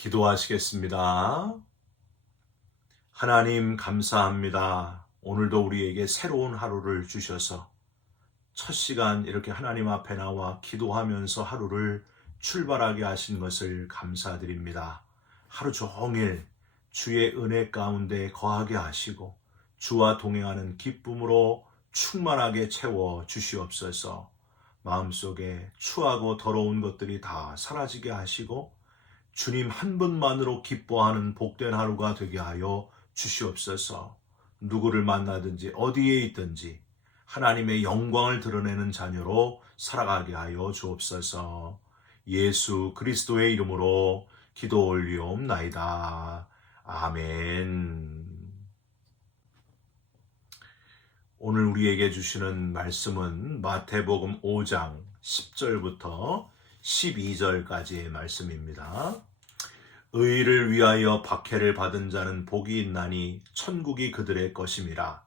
기도하시겠습니다. 하나님 감사합니다. 오늘도 우리에게 새로운 하루를 주셔서 첫 시간 이렇게 하나님 앞에 나와 기도하면서 하루를 출발하게 하신 것을 감사드립니다. 하루 종일 주의 은혜 가운데 거하게 하시고 주와 동행하는 기쁨으로 충만하게 채워 주시옵소서. 마음속에 추하고 더러운 것들이 다 사라지게 하시고 주님 한 분만으로 기뻐하는 복된 하루가 되게 하여 주시옵소서. 누구를 만나든지 어디에 있든지 하나님의 영광을 드러내는 자녀로 살아가게 하여 주옵소서. 예수 그리스도의 이름으로 기도 올리옵나이다. 아멘. 오늘 우리에게 주시는 말씀은 마태복음 5장 10절부터 12절까지의 말씀입니다. 의를 위하여 박해를 받은 자는 복이 있나니 천국이 그들의 것임이라.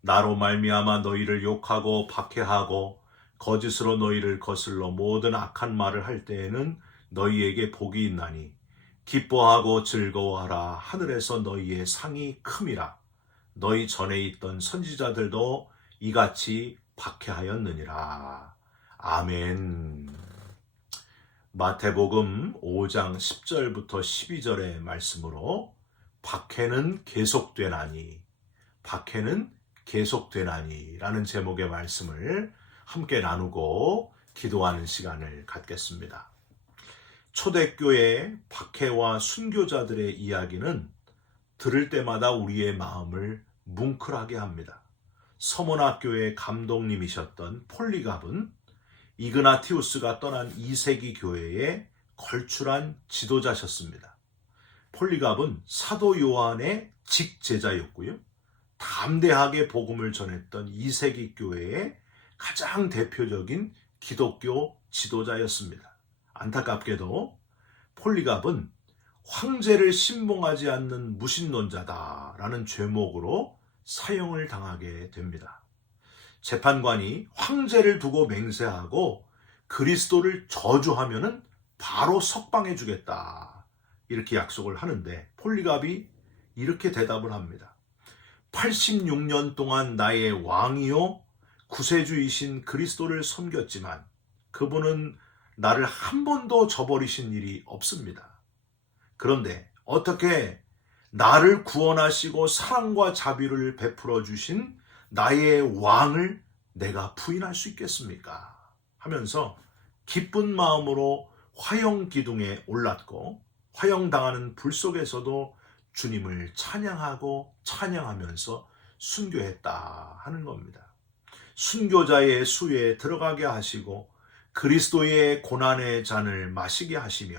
나로 말미암아 너희를 욕하고 박해하고 거짓으로 너희를 거슬러 모든 악한 말을 할 때에는 너희에게 복이 있나니 기뻐하고 즐거워하라. 하늘에서 너희의 상이 큼이라. 너희 전에 있던 선지자들도 이같이 박해하였느니라. 아멘. 마태복음 5장 10절부터 12절의 말씀으로 박해는 계속되나니 라는 제목의 말씀을 함께 나누고 기도하는 시간을 갖겠습니다. 초대교회 박해와 순교자들의 이야기는 들을 때마다 우리의 마음을 뭉클하게 합니다. 서문학교의 감독님이셨던 폴리갑은 이그나티우스가 떠난 2세기 교회의 걸출한 지도자셨습니다. 폴리갑은 사도 요한의 직제자였고요. 담대하게 복음을 전했던 2세기 교회의 가장 대표적인 기독교 지도자였습니다. 안타깝게도 폴리갑은 황제를 신봉하지 않는 무신론자다라는 죄목으로 사형을 당하게 됩니다. 재판관이 황제를 두고 맹세하고 그리스도를 저주하면은 바로 석방해 주겠다 이렇게 약속을 하는데 폴리갑이 이렇게 대답을 합니다. 86년 동안 나의 왕이요 구세주이신 그리스도를 섬겼지만 그분은 나를 한 번도 저버리신 일이 없습니다. 그런데 어떻게 나를 구원하시고 사랑과 자비를 베풀어 주신 나의 왕을 내가 부인할 수 있겠습니까? 하면서 기쁜 마음으로 화형 기둥에 올랐고 화형당하는 불 속에서도 주님을 찬양하면서 순교했다 하는 겁니다. 순교자의 수에 들어가게 하시고 그리스도의 고난의 잔을 마시게 하시며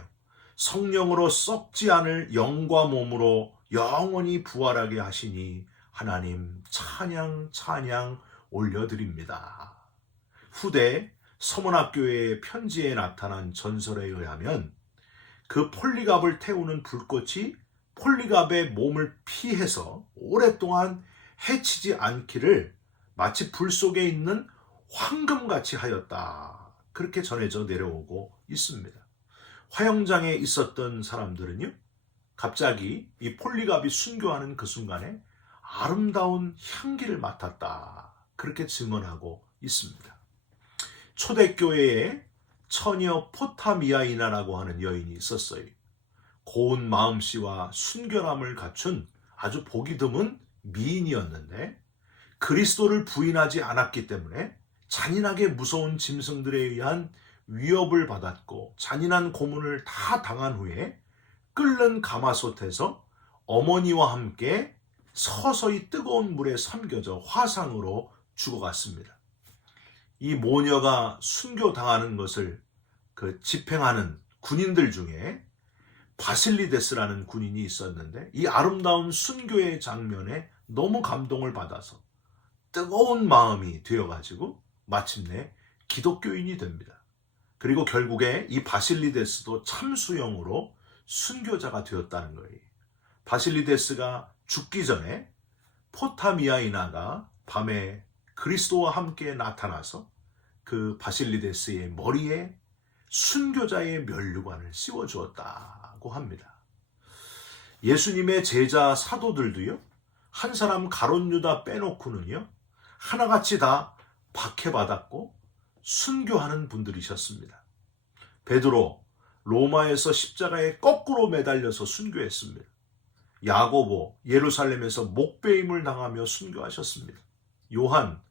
성령으로 썩지 않을 영과 몸으로 영원히 부활하게 하시니 하나님 찬양 올려드립니다. 후대 서문학교의 편지에 나타난 전설에 의하면 그 폴리갑을 태우는 불꽃이 폴리갑의 몸을 피해서 오랫동안 해치지 않기를 마치 불 속에 있는 황금같이 하였다. 그렇게 전해져 내려오고 있습니다. 화형장에 있었던 사람들은요, 갑자기 이 폴리갑이 순교하는 그 순간에 아름다운 향기를 맡았다. 그렇게 증언하고 있습니다. 초대교회에 처녀 포타미아이나라고 하는 여인이 있었어요. 고운 마음씨와 순결함을 갖춘 아주 보기 드문 미인이었는데 그리스도를 부인하지 않았기 때문에 잔인하게 무서운 짐승들에 의한 위협을 받았고 잔인한 고문을 다 당한 후에 끓는 가마솥에서 어머니와 함께 서서히 뜨거운 물에 삼겨져 화상으로 죽어갔습니다. 이 모녀가 순교당하는 것을 집행하는 군인들 중에 바실리데스라는 군인이 있었는데 이 아름다운 순교의 장면에 너무 감동을 받아서 뜨거운 마음이 되어가지고 마침내 기독교인이 됩니다. 그리고 결국에 이 바실리데스도 참수형으로 순교자가 되었다는 거예요. 바실리데스가 죽기 전에 포타미아이나가 밤에 그리스도와 함께 나타나서 그 바실리데스의 머리에 순교자의 면류관을 씌워주었다고 합니다. 예수님의 제자 사도들도요, 한 사람 가룟 유다 빼놓고는요, 하나같이 다 박해받았고 순교하는 분들이셨습니다. 베드로, 로마에서 십자가에 거꾸로 매달려서 순교했습니다. 야고보, 예루살렘에서 목베임을 당하며 순교하셨습니다. 요한,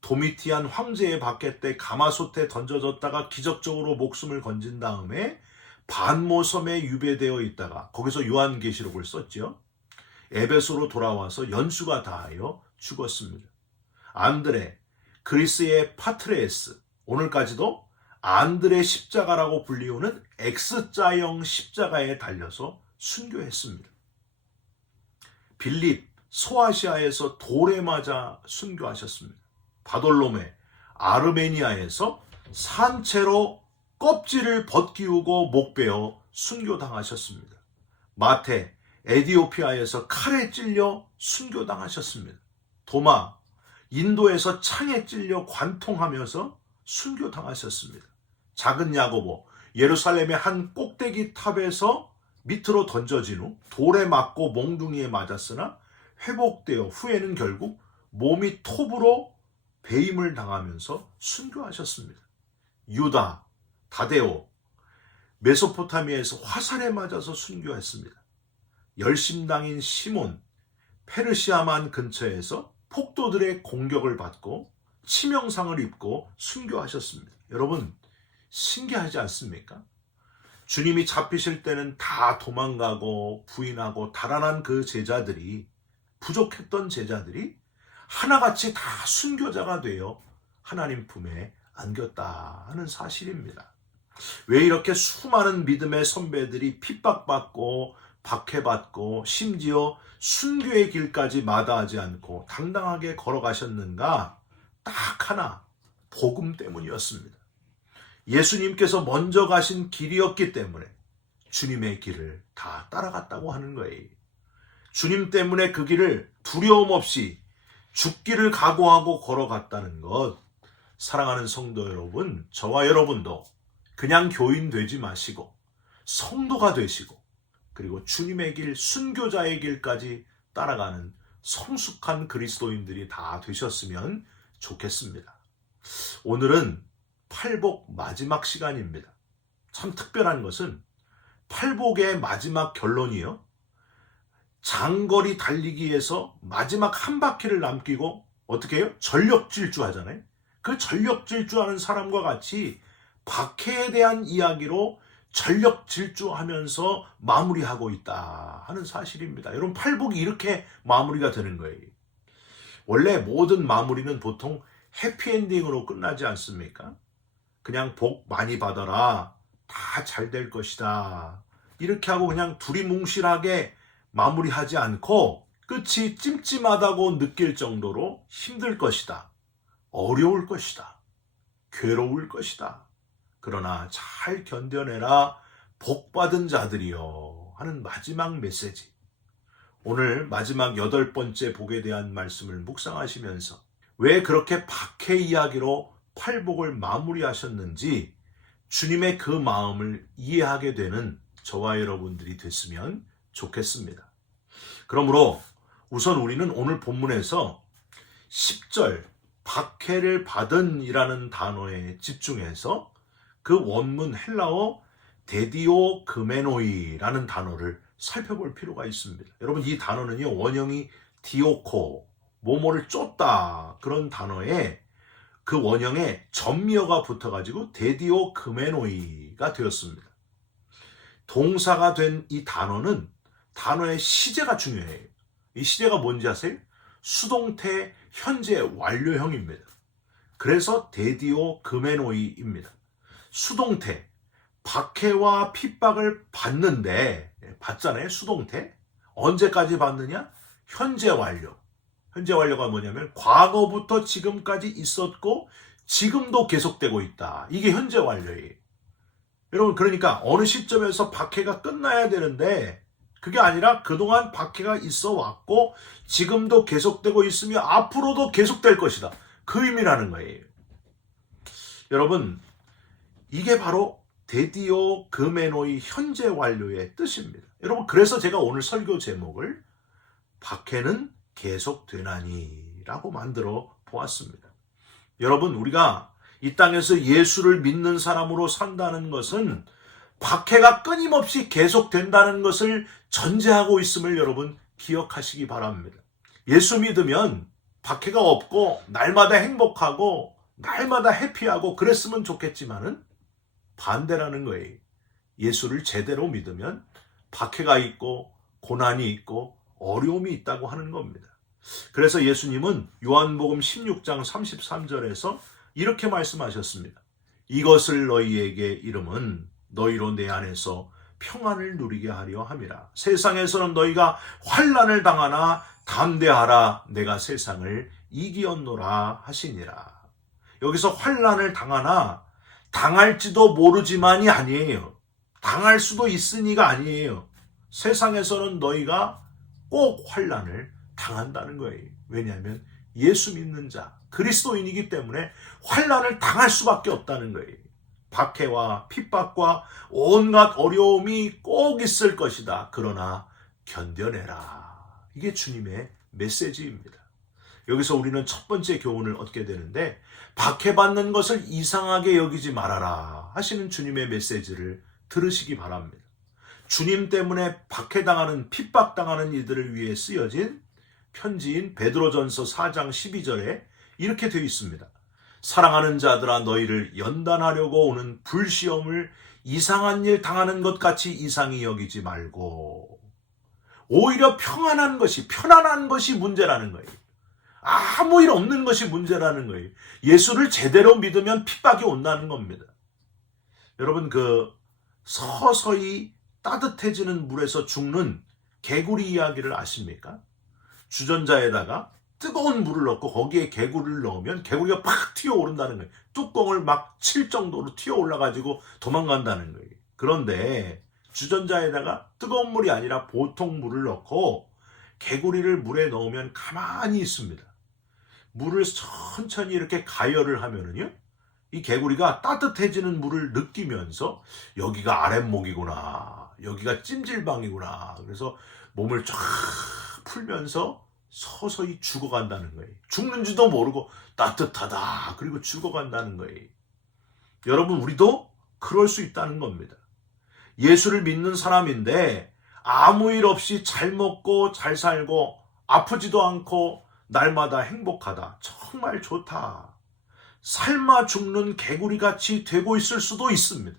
도미티안 황제의 박해 때 가마솥에 던져졌다가 기적적으로 목숨을 건진 다음에 반모섬에 유배되어 있다가 거기서 요한계시록을 썼죠. 에베소로 돌아와서 연수가 다하여 죽었습니다. 안드레, 그리스의 파트레스, 오늘까지도 안드레 십자가라고 불리우는 X자형 십자가에 달려서 순교했습니다. 빌립, 소아시아에서 돌에 맞아 순교하셨습니다. 바돌로메, 아르메니아에서 산채로 껍질을 벗기우고 목베어 순교당하셨습니다. 마태, 에디오피아에서 칼에 찔려 순교당하셨습니다. 도마, 인도에서 창에 찔려 관통하면서 순교당하셨습니다. 작은 야고보, 예루살렘의 한 꼭대기 탑에서 밑으로 던져진 후 돌에 맞고 몽둥이에 맞았으나 회복되어 후에는 결국 몸이 톱으로 배임을 당하면서 순교하셨습니다. 유다, 다데오, 메소포타미아에서 화살에 맞아서 순교했습니다. 열심당인 시몬, 페르시아만 근처에서 폭도들의 공격을 받고 치명상을 입고 순교하셨습니다. 여러분, 신기하지 않습니까? 주님이 잡히실 때는 다 도망가고 부인하고 달아난 그 제자들이, 부족했던 제자들이 하나같이 다 순교자가 되어 하나님 품에 안겼다 하는 사실입니다. 왜 이렇게 수많은 믿음의 선배들이 핍박받고 박해받고 심지어 순교의 길까지 마다하지 않고 당당하게 걸어가셨는가? 딱 하나, 복음 때문이었습니다. 예수님께서 먼저 가신 길이었기 때문에 주님의 길을 다 따라갔다고 하는 거예요. 주님 때문에 그 길을 두려움 없이 죽기를 각오하고 걸어갔다는 것, 사랑하는 성도 여러분, 저와 여러분도 그냥 교인 되지 마시고 성도가 되시고 그리고 주님의 길, 순교자의 길까지 따라가는 성숙한 그리스도인들이 다 되셨으면 좋겠습니다. 오늘은 팔복 마지막 시간입니다. 참 특별한 것은 팔복의 마지막 결론이요, 장거리 달리기에서 마지막 한 바퀴를 남기고 어떻게 해요? 전력 질주하잖아요. 그 전력 질주하는 사람과 같이 박해에 대한 이야기로 전력 질주하면서 마무리하고 있다 하는 사실입니다. 여러분, 팔복이 이렇게 마무리가 되는 거예요. 원래 모든 마무리는 보통 해피엔딩으로 끝나지 않습니까? 그냥 복 많이 받아라, 다 잘 될 것이다, 이렇게 하고 그냥 두리뭉실하게 마무리하지 않고 끝이 찜찜하다고 느낄 정도로 힘들 것이다, 어려울 것이다, 괴로울 것이다, 그러나 잘 견뎌내라, 복받은 자들이여 하는 마지막 메시지. 오늘 마지막 8번째 복에 대한 말씀을 묵상하시면서 왜 그렇게 박해 이야기로 팔복을 마무리하셨는지 주님의 그 마음을 이해하게 되는 저와 여러분들이 됐으면 좋겠습니다. 그러므로 우선 우리는 오늘 본문에서 10절 박해를 받은 이라는 단어에 집중해서 그 원문 헬라어 데디오 그메노이라는 단어를 살펴볼 필요가 있습니다. 여러분, 이 단어는요, 원형이 디오코, 뭐뭐를 쫓다, 그런 단어에 그 원형에 전미어가 붙어가지고 데디오 그메노이가 되었습니다. 동사가 된 이 단어는 단어의 시제가 중요해요. 이 시제가 뭔지 아세요? 수동태 현재 완료형입니다. 그래서 데디오 그메노이입니다. 수동태, 박해와 핍박을 받는데, 받잖아요, 수동태. 언제까지 받느냐? 현재 완료. 현재 완료가 뭐냐면 과거부터 지금까지 있었고 지금도 계속되고 있다. 이게 현재 완료예요. 여러분, 그러니까 어느 시점에서 박해가 끝나야 되는데 그게 아니라 그동안 박해가 있어 왔고 지금도 계속되고 있으며 앞으로도 계속될 것이다. 그 의미라는 거예요. 여러분, 이게 바로 데디오 그메노의 현재 완료의 뜻입니다. 여러분, 그래서 제가 오늘 설교 제목을 박해는 계속되나니 라고 만들어 보았습니다. 여러분, 우리가 이 땅에서 예수를 믿는 사람으로 산다는 것은 박해가 끊임없이 계속된다는 것을 전제하고 있음을 여러분 기억하시기 바랍니다. 예수 믿으면 박해가 없고 날마다 행복하고 날마다 해피하고 그랬으면 좋겠지만은 반대라는 거예요. 예수를 제대로 믿으면 박해가 있고 고난이 있고 어려움이 있다고 하는 겁니다. 그래서 예수님은 요한복음 16장 33절에서 이렇게 말씀하셨습니다. 이것을 너희에게 이름은 너희로 내 안에서 평안을 누리게 하려 함이라. 세상에서는 너희가 환난을 당하나 담대하라. 내가 세상을 이기었노라 하시니라. 여기서 환난을 당하나 당할지도 모르지만이 아니에요. 당할 수도 있으니가 아니에요. 세상에서는 너희가 꼭 환난을 당한다는 거예요. 왜냐하면 예수 믿는 자, 그리스도인이기 때문에 환난을 당할 수밖에 없다는 거예요. 박해와 핍박과 온갖 어려움이 꼭 있을 것이다. 그러나 견뎌내라. 이게 주님의 메시지입니다. 여기서 우리는 첫 번째 교훈을 얻게 되는데, 박해받는 것을 이상하게 여기지 말아라 하시는 주님의 메시지를 들으시기 바랍니다. 주님 때문에 박해당하는, 핍박당하는 이들을 위해 쓰여진 편지인 베드로전서 4장 12절에 이렇게 되어 있습니다. 사랑하는 자들아, 너희를 연단하려고 오는 불시험을 이상한 일 당하는 것 같이 이상히 여기지 말고 오히려 평안한 것이, 편안한 것이 문제라는 거예요. 아무 일 없는 것이 문제라는 거예요. 예수를 제대로 믿으면 핍박이 온다는 겁니다. 여러분, 서서히 따뜻해지는 물에서 죽는 개구리 이야기를 아십니까? 주전자에다가 뜨거운 물을 넣고 거기에 개구리를 넣으면 개구리가 팍 튀어오른다는 거예요. 뚜껑을 막 칠 정도로 튀어올라가지고 도망간다는 거예요. 그런데 주전자에다가 뜨거운 물이 아니라 보통 물을 넣고 개구리를 물에 넣으면 가만히 있습니다. 물을 천천히 이렇게 가열을 하면은요, 이 개구리가 따뜻해지는 물을 느끼면서 여기가 아랫목이구나, 여기가 찜질방이구나, 그래서 몸을 쫙 풀면서 서서히 죽어간다는 거예요. 죽는지도 모르고 따뜻하다, 그리고 죽어간다는 거예요. 여러분, 우리도 그럴 수 있다는 겁니다. 예수를 믿는 사람인데 아무 일 없이 잘 먹고 잘 살고 아프지도 않고 날마다 행복하다, 정말 좋다, 삶아 죽는 개구리같이 되고 있을 수도 있습니다.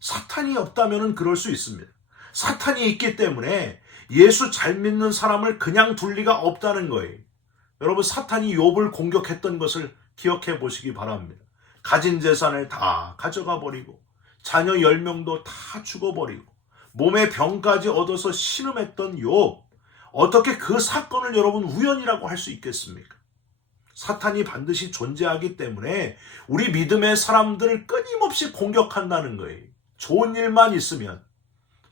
사탄이 없다면 그럴 수 있습니다. 사탄이 있기 때문에 예수 잘 믿는 사람을 그냥 둘 리가 없다는 거예요. 여러분, 사탄이 욥을 공격했던 것을 기억해 보시기 바랍니다. 가진 재산을 다 가져가 버리고 자녀 10명도 다 죽어버리고 몸에 병까지 얻어서 신음했던 욥, 어떻게 그 사건을 여러분 우연이라고 할 수 있겠습니까? 사탄이 반드시 존재하기 때문에 우리 믿음의 사람들을 끊임없이 공격한다는 거예요. 좋은 일만 있으면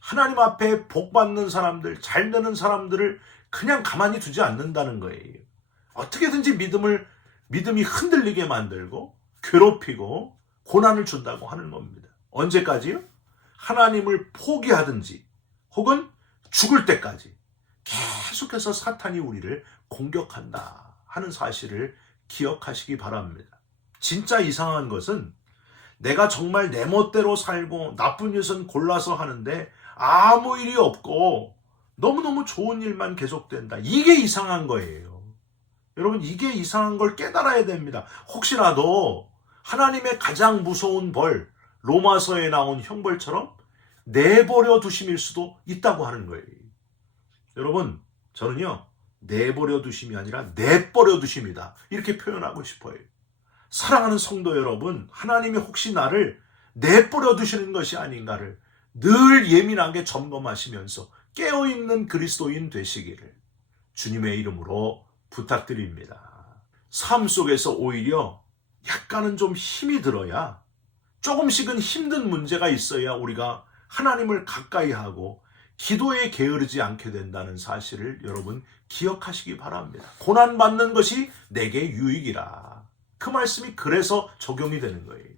하나님 앞에 복 받는 사람들, 잘 되는 사람들을 그냥 가만히 두지 않는다는 거예요. 어떻게든지 믿음이 흔들리게 만들고 괴롭히고 고난을 준다고 하는 겁니다. 언제까지요? 하나님을 포기하든지 혹은 죽을 때까지 계속해서 사탄이 우리를 공격한다 하는 사실을 기억하시기 바랍니다. 진짜 이상한 것은 내가 정말 내 멋대로 살고 나쁜 짓은 골라서 하는데 아무 일이 없고 너무너무 좋은 일만 계속된다. 이게 이상한 거예요. 여러분, 이게 이상한 걸 깨달아야 됩니다. 혹시라도 하나님의 가장 무서운 벌, 로마서에 나온 형벌처럼 내버려 두심일 수도 있다고 하는 거예요. 여러분, 저는요, 내버려 두심이 아니라 내버려 두심이다, 이렇게 표현하고 싶어요. 사랑하는 성도 여러분, 하나님이 혹시 나를 내버려 두시는 것이 아닌가를 늘 예민하게 점검하시면서 깨어있는 그리스도인 되시기를 주님의 이름으로 부탁드립니다. 삶 속에서 오히려 약간은 좀 힘이 들어야, 조금씩은 힘든 문제가 있어야 우리가 하나님을 가까이 하고 기도에 게으르지 않게 된다는 사실을 여러분 기억하시기 바랍니다. 고난받는 것이 내게 유익이라. 그 말씀이 그래서 적용이 되는 거예요.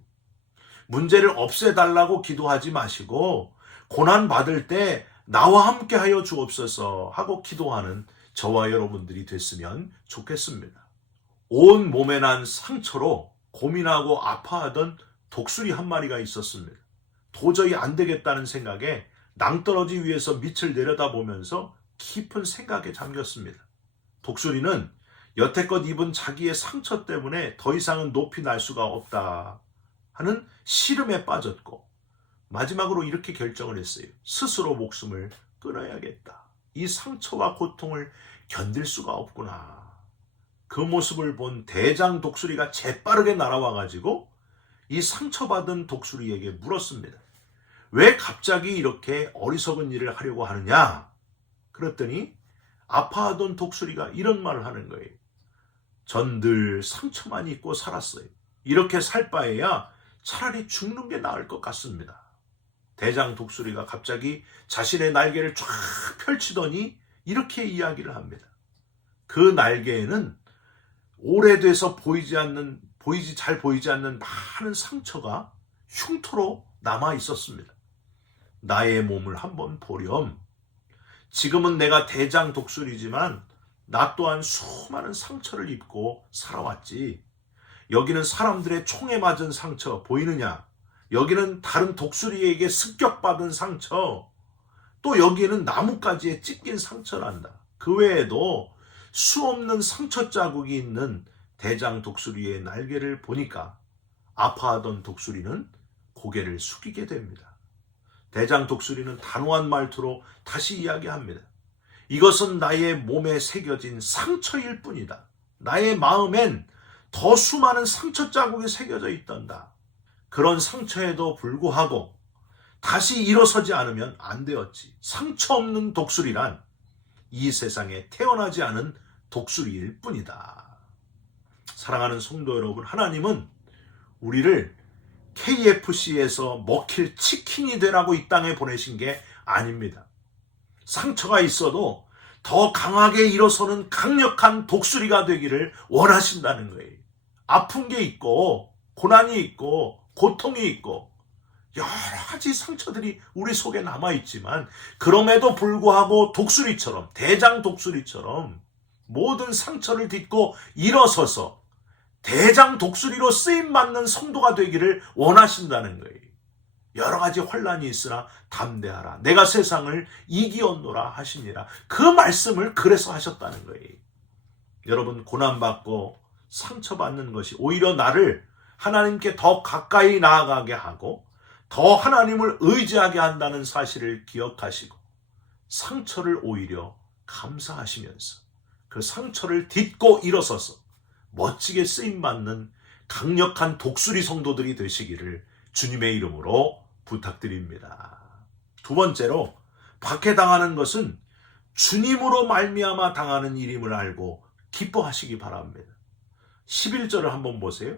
문제를 없애달라고 기도하지 마시고 고난 받을 때 나와 함께 하여 주옵소서 하고 기도하는 저와 여러분들이 됐으면 좋겠습니다. 온 몸에 난 상처로 고민하고 아파하던 독수리 한 마리가 있었습니다. 도저히 안 되겠다는 생각에 낭떠러지 위에서 밑을 내려다보면서 깊은 생각에 잠겼습니다. 독수리는 여태껏 입은 자기의 상처 때문에 더 이상은 높이 날 수가 없다 하는 시름에 빠졌고 마지막으로 이렇게 결정을 했어요. 스스로 목숨을 끊어야겠다. 이 상처와 고통을 견딜 수가 없구나. 그 모습을 본 대장 독수리가 재빠르게 날아와가지고 이 상처받은 독수리에게 물었습니다. 왜 갑자기 이렇게 어리석은 일을 하려고 하느냐? 그랬더니 아파하던 독수리가 이런 말을 하는 거예요. 전 늘 상처만 입고 살았어요. 이렇게 살 바에야 차라리 죽는 게 나을 것 같습니다. 대장 독수리가 갑자기 자신의 날개를 쫙 펼치더니 이렇게 이야기를 합니다. 그 날개에는 오래돼서 잘 보이지 않는 많은 상처가 흉터로 남아 있었습니다. 나의 몸을 한번 보렴. 지금은 내가 대장 독수리지만 나 또한 수많은 상처를 입고 살아왔지. 여기는 사람들의 총에 맞은 상처 보이느냐? 여기는 다른 독수리에게 습격받은 상처, 또 여기는 나뭇가지에 찢긴 상처란다. 그 외에도 수없는 상처 자국이 있는 대장 독수리의 날개를 보니까 아파하던 독수리는 고개를 숙이게 됩니다. 대장 독수리는 단호한 말투로 다시 이야기합니다. 이것은 나의 몸에 새겨진 상처일 뿐이다. 나의 마음엔 더 수많은 상처 자국이 새겨져 있단다. 그런 상처에도 불구하고 다시 일어서지 않으면 안 되었지. 상처 없는 독수리란 이 세상에 태어나지 않은 독수리일 뿐이다. 사랑하는 성도 여러분, 하나님은 우리를 KFC에서 먹힐 치킨이 되라고 이 땅에 보내신 게 아닙니다. 상처가 있어도 더 강하게 일어서는 강력한 독수리가 되기를 원하신다는 거예요. 아픈 게 있고 고난이 있고 고통이 있고 여러 가지 상처들이 우리 속에 남아있지만 그럼에도 불구하고 독수리처럼, 대장 독수리처럼 모든 상처를 딛고 일어서서 대장 독수리로 쓰임받는 성도가 되기를 원하신다는 거예요. 여러 가지 환난이 있으나 담대하라. 내가 세상을 이기었노라 하시니라. 그 말씀을 그래서 하셨다는 거예요. 여러분, 고난받고 상처받는 것이 오히려 나를 하나님께 더 가까이 나아가게 하고 더 하나님을 의지하게 한다는 사실을 기억하시고 상처를 오히려 감사하시면서 그 상처를 딛고 일어서서 멋지게 쓰임받는 강력한 독수리 성도들이 되시기를 주님의 이름으로 부탁드립니다. 두 번째로, 박해당하는 것은 주님으로 말미암아 당하는 일임을 알고 기뻐하시기 바랍니다. 11절을 한번 보세요.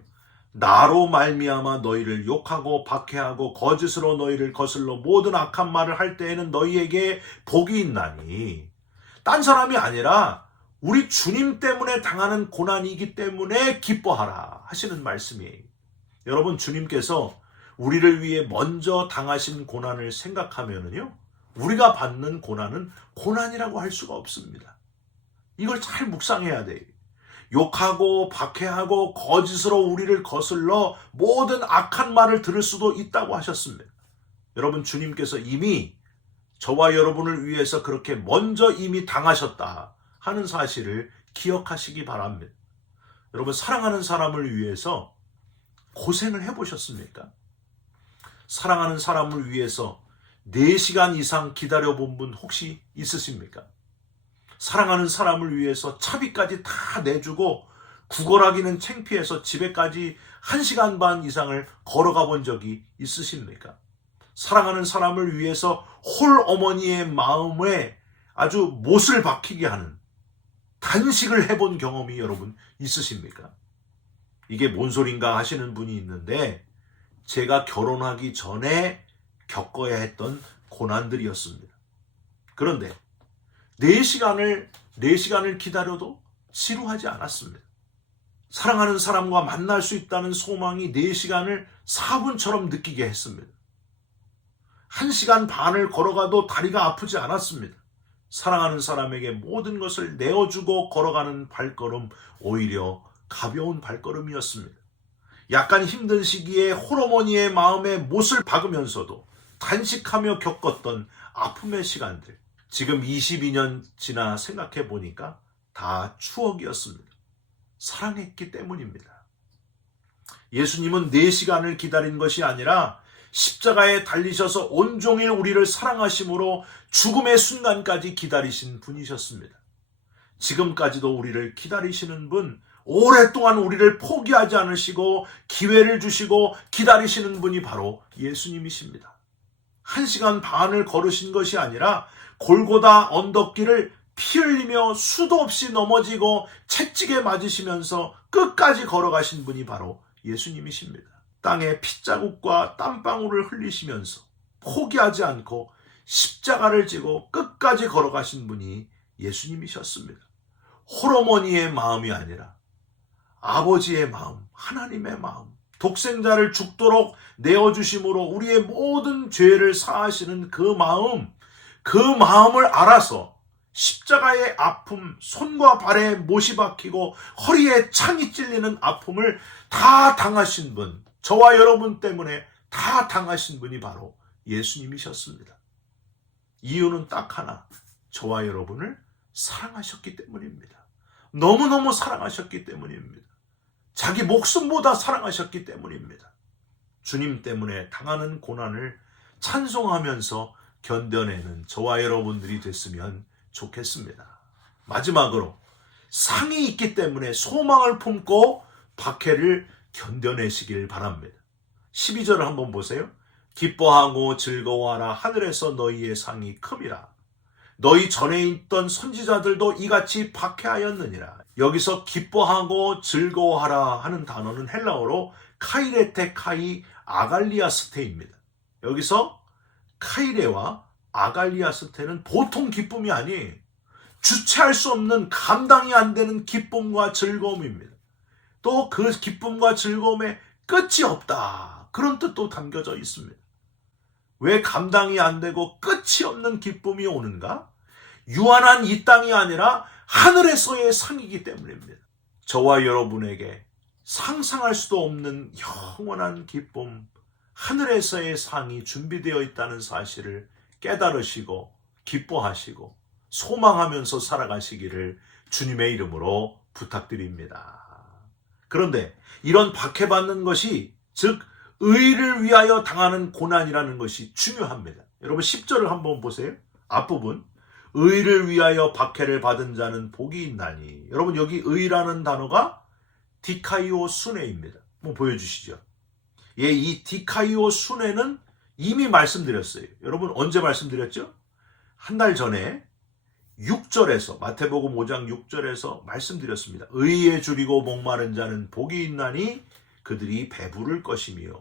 나로 말미암아 너희를 욕하고 박해하고 거짓으로 너희를 거슬러 모든 악한 말을 할 때에는 너희에게 복이 있나니. 딴 사람이 아니라 우리 주님 때문에 당하는 고난이기 때문에 기뻐하라 하시는 말씀이에요. 여러분, 주님께서 우리를 위해 먼저 당하신 고난을 생각하면은요, 우리가 받는 고난은 고난이라고 할 수가 없습니다. 이걸 잘 묵상해야 돼요. 욕하고 박해하고 거짓으로 우리를 거슬러 모든 악한 말을 들을 수도 있다고 하셨습니다. 여러분, 주님께서 이미 저와 여러분을 위해서 그렇게 먼저 이미 당하셨다 하는 사실을 기억하시기 바랍니다. 여러분, 사랑하는 사람을 위해서 고생을 해보셨습니까? 사랑하는 사람을 위해서 4시간 이상 기다려본 분 혹시 있으십니까? 사랑하는 사람을 위해서 차비까지 다 내주고 구걸하기는 창피해서 집에까지 1시간 반 이상을 걸어가 본 적이 있으십니까? 사랑하는 사람을 위해서 홀 어머니의 마음에 아주 못을 박히게 하는 단식을 해본 경험이 여러분 있으십니까? 이게 뭔 소린가 하시는 분이 있는데, 제가 결혼하기 전에 겪어야 했던 고난들이었습니다. 그런데 4시간을 기다려도 지루하지 않았습니다. 사랑하는 사람과 만날 수 있다는 소망이 4시간을 4분처럼 느끼게 했습니다. 1시간 반을 걸어가도 다리가 아프지 않았습니다. 사랑하는 사람에게 모든 것을 내어주고 걸어가는 발걸음, 오히려 가벼운 발걸음이었습니다. 약간 힘든 시기에 홀어머니의 마음에 못을 박으면서도 단식하며 겪었던 아픔의 시간들, 지금 22년 지나 생각해 보니까 다 추억이었습니다. 사랑했기 때문입니다. 예수님은 4시간을 기다린 것이 아니라 십자가에 달리셔서 온종일 우리를 사랑하심으로 죽음의 순간까지 기다리신 분이셨습니다. 지금까지도 우리를 기다리시는 분, 오랫동안 우리를 포기하지 않으시고 기회를 주시고 기다리시는 분이 바로 예수님이십니다. 1시간 반을 걸으신 것이 아니라 골고다 언덕길을 피 흘리며 수도 없이 넘어지고 채찍에 맞으시면서 끝까지 걸어가신 분이 바로 예수님이십니다. 땅에 핏자국과 땀방울을 흘리시면서 포기하지 않고 십자가를 지고 끝까지 걸어가신 분이 예수님이셨습니다. 홀어머니의 마음이 아니라 아버지의 마음, 하나님의 마음, 독생자를 죽도록 내어주심으로 우리의 모든 죄를 사하시는 그 마음을 알아서 십자가의 아픔, 손과 발에 못이 박히고 허리에 창이 찔리는 아픔을 다 당하신 분, 저와 여러분 때문에 다 당하신 분이 바로 예수님이셨습니다. 이유는 딱 하나, 저와 여러분을 사랑하셨기 때문입니다. 너무너무 사랑하셨기 때문입니다. 자기 목숨보다 사랑하셨기 때문입니다. 주님 때문에 당하는 고난을 찬송하면서 견뎌내는 저와 여러분들이 됐으면 좋겠습니다. 마지막으로 상이 있기 때문에 소망을 품고 박해를 견뎌내시길 바랍니다. 12절을 한번 보세요. 기뻐하고 즐거워하라. 하늘에서 너희의 상이 큼이라. 너희 전에 있던 선지자들도 이같이 박해하였느니라. 여기서 기뻐하고 즐거워하라 하는 단어는 헬라어로 카이레테 카이 아갈리아스테입니다. 여기서 카이레와 아갈리아스테는 보통 기쁨이 아니에요. 주체할 수 없는, 감당이 안 되는 기쁨과 즐거움입니다. 또 그 기쁨과 즐거움에 끝이 없다, 그런 뜻도 담겨져 있습니다. 왜 감당이 안 되고 끝이 없는 기쁨이 오는가? 유한한 이 땅이 아니라 하늘에서의 상이기 때문입니다. 저와 여러분에게 상상할 수도 없는 영원한 기쁨, 하늘에서의 상이 준비되어 있다는 사실을 깨달으시고 기뻐하시고 소망하면서 살아가시기를 주님의 이름으로 부탁드립니다. 그런데 이런 박해받는 것이, 즉 의를 위하여 당하는 고난이라는 것이 중요합니다. 여러분 10절을 한번 보세요. 앞부분, 의를 위하여 박해를 받은 자는 복이 있나니. 여러분 여기 의라는 단어가 디카이오 순회입니다. 한번 보여주시죠. 예, 이 디카이오 순회는 이미 말씀드렸어요. 여러분 언제 말씀드렸죠? 한 달 전에 6절에서, 마태복음 5장 6절에서 말씀드렸습니다. 의에 줄이고 목마른 자는 복이 있나니 그들이 배부를 것이며,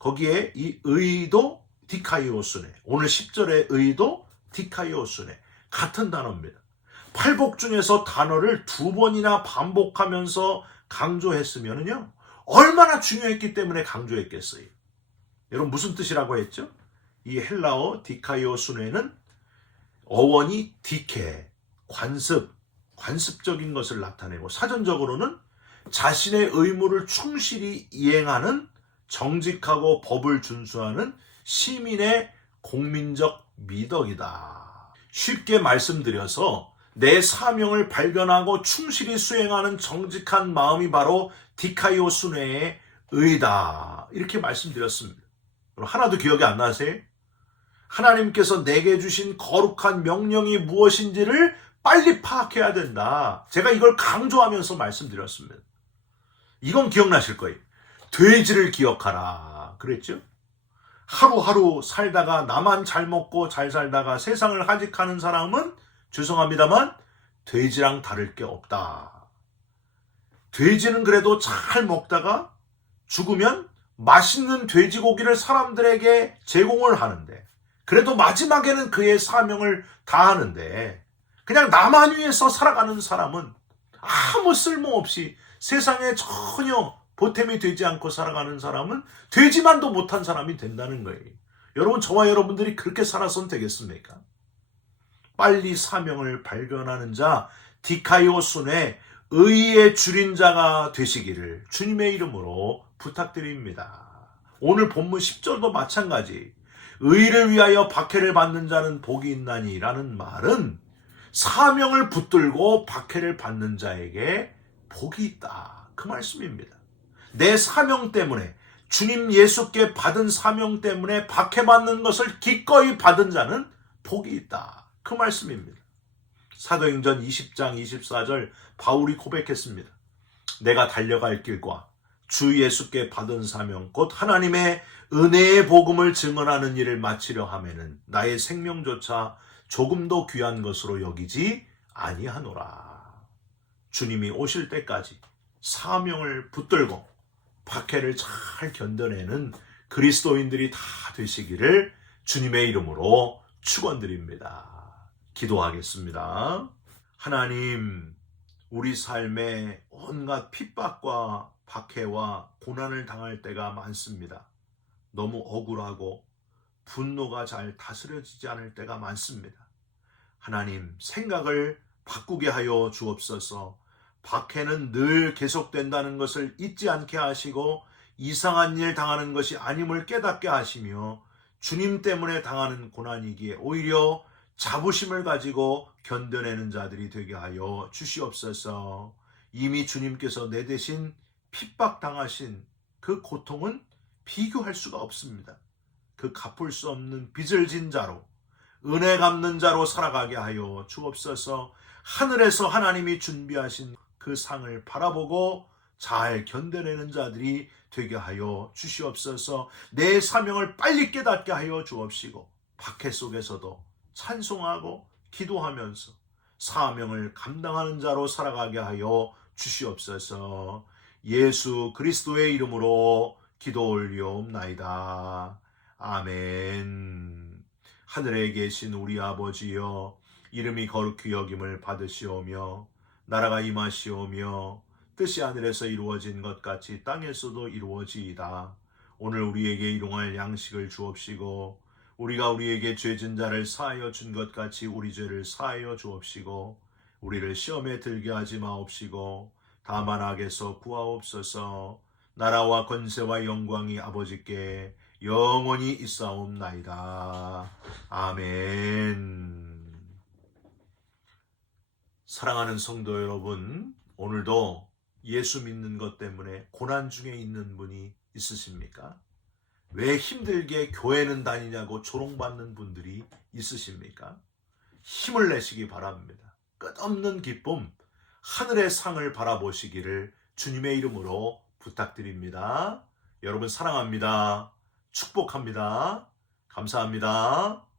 거기에 이 의도 디카이오스네, 오늘 10절의 의도 디카이오스네, 같은 단어입니다. 팔복 중에서 단어를 2번이나 반복하면서 강조했으면요, 얼마나 중요했기 때문에 강조했겠어요. 여러분 무슨 뜻이라고 했죠? 이 헬라어 디카이오스네는 어원이 디케, 관습적인 것을 나타내고, 사전적으로는 자신의 의무를 충실히 이행하는, 정직하고 법을 준수하는 시민의 공민적 미덕이다. 쉽게 말씀드려서 내 사명을 발견하고 충실히 수행하는 정직한 마음이 바로 디카이오스네의 의다, 이렇게 말씀드렸습니다. 하나도 기억이 안 나세요? 하나님께서 내게 주신 거룩한 명령이 무엇인지를 빨리 파악해야 된다. 제가 이걸 강조하면서 말씀드렸습니다. 이건 기억나실 거예요. 돼지를 기억하라 그랬죠? 하루하루 살다가 나만 잘 먹고 잘 살다가 세상을 하직하는 사람은 죄송합니다만 돼지랑 다를 게 없다. 돼지는 그래도 잘 먹다가 죽으면 맛있는 돼지고기를 사람들에게 제공을 하는데, 그래도 마지막에는 그의 사명을 다하는데, 그냥 나만 위해서 살아가는 사람은 아무 쓸모없이 세상에 전혀 보탬이 되지 않고 살아가는 사람은 되지만도 못한 사람이 된다는 거예요. 여러분, 저와 여러분들이 그렇게 살아서는 되겠습니까? 빨리 사명을 발견하는 자, 디카이오순의 의의 줄인 자가 되시기를 주님의 이름으로 부탁드립니다. 오늘 본문 10절도 마찬가지. 의를 위하여 박해를 받는 자는 복이 있나니 라는 말은 사명을 붙들고 박해를 받는 자에게 복이 있다, 그 말씀입니다. 내 사명 때문에, 주님 예수께 받은 사명 때문에 박해받는 것을 기꺼이 받은 자는 복이 있다, 그 말씀입니다. 사도행전 20장 24절 바울이 고백했습니다. 내가 달려갈 길과 주 예수께 받은 사명 곧 하나님의 은혜의 복음을 증언하는 일을 마치려 하면은 나의 생명조차 조금도 귀한 것으로 여기지 아니하노라. 주님이 오실 때까지 사명을 붙들고 박해를 잘 견뎌내는 그리스도인들이 다 되시기를 주님의 이름으로 축원드립니다. 기도하겠습니다. 하나님, 우리 삶에 온갖 핍박과 박해와 고난을 당할 때가 많습니다. 너무 억울하고 분노가 잘 다스려지지 않을 때가 많습니다. 하나님, 생각을 바꾸게 하여 주옵소서. 박해는 늘 계속된다는 것을 잊지 않게 하시고 이상한 일 당하는 것이 아님을 깨닫게 하시며 주님 때문에 당하는 고난이기에 오히려 자부심을 가지고 견뎌내는 자들이 되게 하여 주시옵소서. 이미 주님께서 내 대신 핍박당하신 그 고통은 비교할 수가 없습니다. 그 갚을 수 없는 빚을 진 자로, 은혜 갚는 자로 살아가게 하여 주옵소서. 하늘에서 하나님이 준비하신 그 상을 바라보고 잘 견뎌내는 자들이 되게 하여 주시옵소서. 내 사명을 빨리 깨닫게 하여 주옵시고 박해 속에서도 찬송하고 기도하면서 사명을 감당하는 자로 살아가게 하여 주시옵소서. 예수 그리스도의 이름으로 기도 올리옵나이다. 아멘. 하늘에 계신 우리 아버지여, 이름이 거룩히 여김을 받으시오며 나라가 임하시오며 뜻이 하늘에서 이루어진 것 같이 땅에서도 이루어지이다. 오늘 우리에게 일용할 양식을 주옵시고 우리가 우리에게 죄진 자를 사하여 준 것 같이 우리 죄를 사하여 주옵시고 우리를 시험에 들게 하지 마옵시고 다만 악에서 구하옵소서. 나라와 권세와 영광이 아버지께 영원히 있사옵나이다. 아멘. 사랑하는 성도 여러분, 오늘도 예수 믿는 것 때문에 고난 중에 있는 분이 있으십니까? 왜 힘들게 교회는 다니냐고 조롱받는 분들이 있으십니까? 힘을 내시기 바랍니다. 끝없는 기쁨, 하늘의 상을 바라보시기를 주님의 이름으로 부탁드립니다. 여러분 사랑합니다. 축복합니다. 감사합니다.